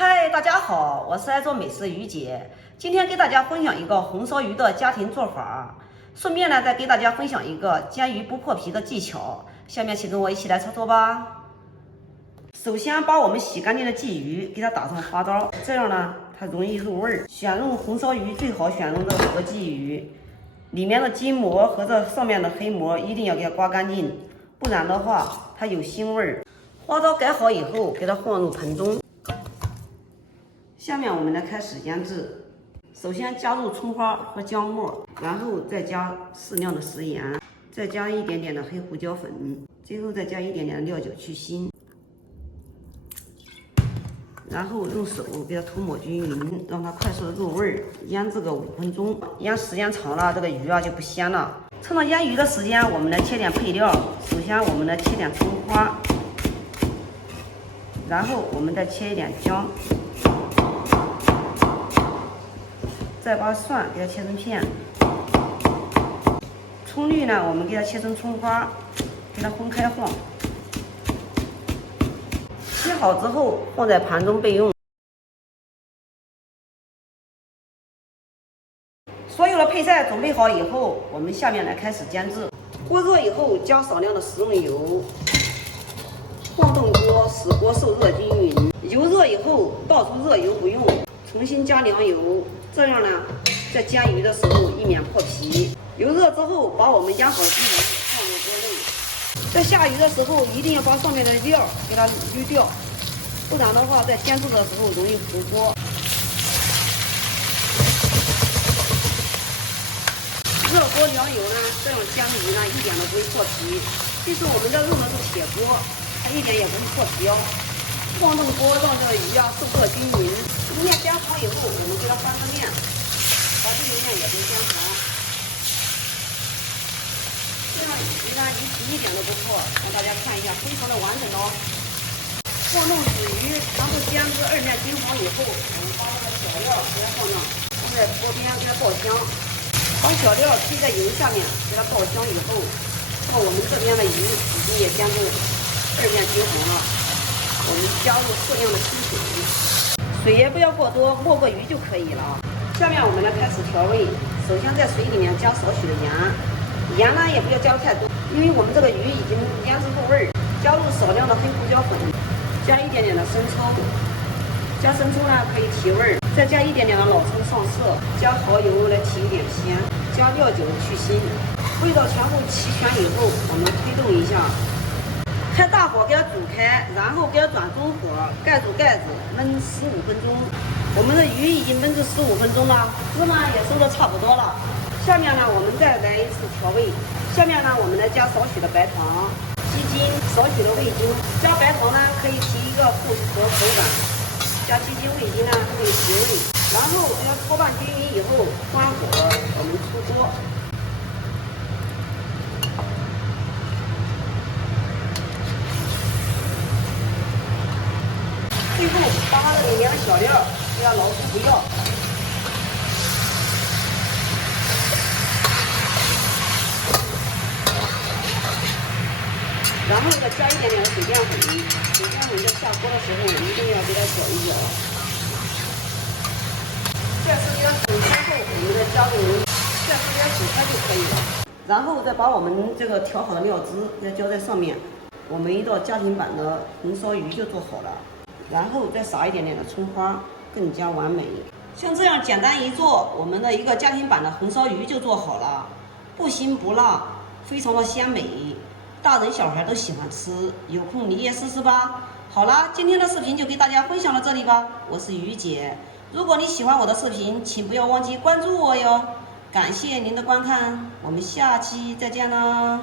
嗨，大家好，我是爱做美食的于姐，今天给大家分享一个红烧鱼的家庭做法，顺便呢再给大家分享一个煎鱼不破皮的技巧。下面请跟我一起来操作吧。首先把我们洗干净的鲫鱼给它打上花刀，这样呢它容易入味儿。选用红烧鱼最好选用这个活鲫鱼，里面的筋膜和这上面的黑膜一定要给它刮干净，不然的话它有腥味儿。花刀改好以后，给它放入盆中。下面我们来开始腌制，首先加入葱花和姜末，然后再加适量的食盐，再加一点点的黑胡椒粉，最后再加一点点的料酒去腥，然后用手给它涂抹均匀，让它快速的入味儿，腌制个5分钟。腌时间长了，这个鱼就不鲜了。趁着腌鱼的时间，我们来切点配料。首先我们来切点葱花，然后我们再切一点姜。再把蒜给它切成片，葱绿呢，我们给它切成葱花，给它分开放。切好之后放在盘中备用。所有的配菜准备好以后，我们下面来开始煎制。锅热以后，加少量的食用油，晃动锅，使锅受热均匀。油热以后，倒出热油不用，重新加凉油。这样呢，在煎鱼的时候以免破皮。油热之后，把我们腌好的鲫鱼放入锅内。在下鱼的时候，一定要把上面的料给它滤掉，不然的话，在煎制的时候容易糊锅。热锅凉油呢，这样煎鱼呢一点都不会破皮。即使我们这用的是铁锅，它一点也不会破皮哦。晃动锅，让这个鱼受热均匀。面煎好以后，我们给它翻个面，把这个面也给煎好。这样鱼呢一点都不破，让大家看一下，非常的完整哦。晃动使鱼，然后煎至2面金黄以后，我们把这个小料给它放上，放在锅边给它爆香。把小料推在油下面，给它爆香以后，到我们这边的鱼已经也煎至2面金黄了。我们加入适量的清水，水也不要过多，没过鱼就可以了。下面我们来开始调味。首先在水里面加少许的盐，盐呢也不要加的太多，因为我们这个鱼已经腌制入味儿。加入少量的黑胡椒粉，加一点点的生抽，加生抽呢可以提味儿，再加一点点的老抽上色，加蚝油来提一点鲜，加料酒去腥。味道全部齐全以后，我们推动一下。开大火给它煮开，然后给它转中火，盖住盖子焖15分钟。我们的鱼已经焖至15分钟了，汁呢也收的差不多了。下面呢，我们再来一次调味。下面呢，我们来加少许的白糖、鸡精、少许的味精。加白糖呢可以提一个复合口感，加鸡精、味精呢可以提味。然后给它搓拌均匀以后，关火，我们出锅。最后把它里面的小料给它捞出不要，然后再加一点点的水淀粉。水淀粉在下锅的时候一定要给它搅一搅。再次给它煮开后，我们再加入，再次给它煮开就可以了。然后再把我们这个调好的料汁再浇在上面，我们一道家庭版的红烧鱼就做好了。然后再撒一点点的葱花，更加完美。像这样简单一做，我们的一个家庭版的红烧鱼就做好了，不辛不辣，非常的鲜美，大人小孩都喜欢吃。有空你也试试吧。好啦，今天的视频就给大家分享到这里吧。我是于姐，如果你喜欢我的视频，请不要忘记关注我哟。感谢您的观看，我们下期再见啦。